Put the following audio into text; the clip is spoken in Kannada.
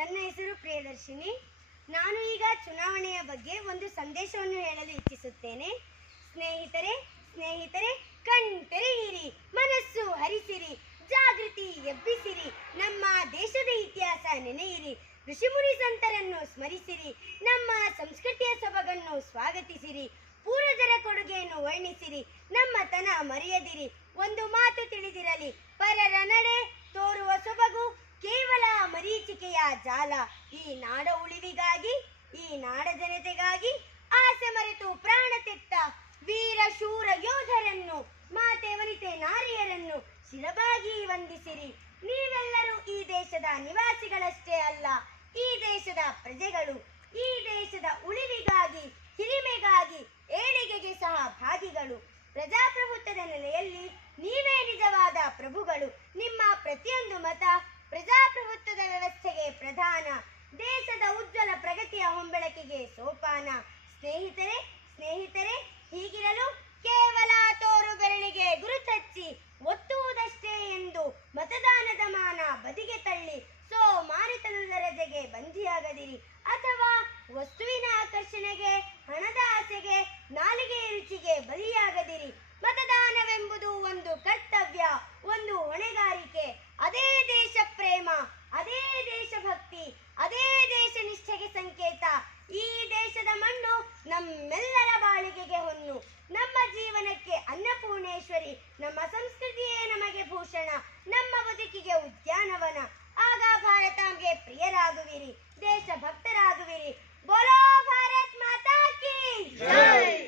ನನ್ನ ಹೆಸರು ಪ್ರಿಯದರ್ಶಿನಿ. ನಾನು ಈಗ ಚುನಾವಣೆಯ ಬಗ್ಗೆ ಒಂದು ಸಂದೇಶವನ್ನು ಹೇಳಲು ಇಚ್ಛಿಸುತ್ತೇನೆ. ಸ್ನೇಹಿತರೆ ಸ್ನೇಹಿತರೆ ಕಣ್ತೆರೆಯಿರಿ, ಮನಸ್ಸು ಹರಿಸಿರಿ, ಜಾಗೃತಿ ಎಬ್ಬಿಸಿರಿ, ನಮ್ಮ ದೇಶದ ಇತಿಹಾಸ ನೆನೆಯಿರಿ, ಋಷಿಮುನಿ ಸಂತರನ್ನು ಸ್ಮರಿಸಿರಿ, ನಮ್ಮ ಸಂಸ್ಕೃತಿಯ ಸೊಬಗನ್ನು ಸ್ವಾಗತಿಸಿರಿ, ಪೂರ್ವಜರ ಕೊಡುಗೆಯನ್ನು ವರ್ಣಿಸಿರಿ, ನಮ್ಮತನ ಮರೆಯದಿರಿ. ಒಂದು ಮಾತು ತಿಳಿದಿರಲಿ, ಪರರ ನಡೆ ತೋರುವ ಸೊಬಗು ಕೇವಲ ಮರೀಚಿಕೆಯ ಜಾಲ. ಈ ನಾಡ ಉಳಿವಿಗಾಗಿ, ಈ ನಾಡ ಜನತೆಗಾಗಿ ಆಸೆ ಮರೆತು ಪ್ರಾಣ ತೆತ್ತ ವೀರ ಶೂರ ಯೋಧರನ್ನು, ಮಾತೆ ವನಿತೆ ನಾರಿಯರನ್ನು ಶಿರಬಾಗಿ ವಂದಿಸಿರಿ. ನೀವೆಲ್ಲರೂ ಈ ದೇಶದ ನಿವಾಸಿಗಳಷ್ಟೇ ಅಲ್ಲ, ಈ ದೇಶದ ಪ್ರಜೆಗಳು. ಈ ದೇಶದ ಉಳಿವಿಗಾಗಿ, ಹಿರಿಮೆಗಾಗಿ, ಏಳಿಗೆಗೆ ಸಹ ಭಾಗಿಗಳು. ಪ್ರಜಾಪ್ರಭುತ್ವದ ನೆಲೆಯಲ್ಲಿ ನೀವೇ ನಿಜವಾದ ಪ್ರಭುಗಳು. ನಿಮ್ಮ ಪ್ರತಿಯೊಂದು ಮತ ಪ್ರಜಾಪ್ರಭುತ್ವದ ವ್ಯವಸ್ಥೆಗೆ ಪ್ರಧಾನ, ದೇಶದ ಉಜ್ವಲ ಪ್ರಗತಿಯ ಹೊಂಬೆಳಕಿಗೆ ಸೋಪಾನ. ಸ್ನೇಹಿತರೆ ಸ್ನೇಹಿತರೆ ಹೀಗಿರಲು ಕೇವಲ ತೋರು ಬೆರಳಿಗೆ ಗುರುತಚ್ಚಿ ಒತ್ತುವುದಷ್ಟೇ ಎಂದು ಮತದಾನದ ಮಾನ ಬದಿಗೆ ತಳ್ಳಿ ಸೋಮಾರಿತನದ ರಜೆಗೆ ಬಂಧಿಯಾಗದಿರಿ, ಅಥವಾ ವಸ್ತುವಿನ ಆಕರ್ಷಣೆಗೆ, ಹಣದ ಆಸೆಗೆ, ನಾಲಿಗೆ ರುಚಿಗೆ ಬಲಿಯಾಗದಿರಿ. ಮತದಾನವೆಂಬುದು ಒಂದು ಕರ್ತವ್ಯ, ಒಂದು ಹೊಣೆಗಾರಿಕೆ. ಅದೇ ದೇಶ ಪ್ರೇಮ, ಅದೇ ದೇಶಭಕ್ತಿ, ಅದೇ ದೇಶ ನಿಷ್ಠೆಗೆ ಸಂಕೇತ. ಈ ದೇಶದ ಮಣ್ಣು ನಮ್ಮೆಲ್ಲರ ಬಾಳಿಗೆಗೆ ಹೊನ್ನು, ನಮ್ಮ ಜೀವನಕ್ಕೆ ಅನ್ನಪೂರ್ಣೇಶ್ವರಿ. ನಮ್ಮ ಸಂಸ್ಕೃತಿಯೇ ನಮಗೆ ಭೂಷಣ, ನಮ್ಮ ಬದುಕಿಗೆ ಉದ್ಯಾನವನ. ಆಗ ಭಾರತಾಂಬೆಗೆ ಪ್ರಿಯರಾಗುವಿರಿ, ದೇಶಭಕ್ತರಾಗುವಿರಿ. ಬೋಲೋ ಭಾರತ್ ಮಾತಾ ಕಿ ಜೈ.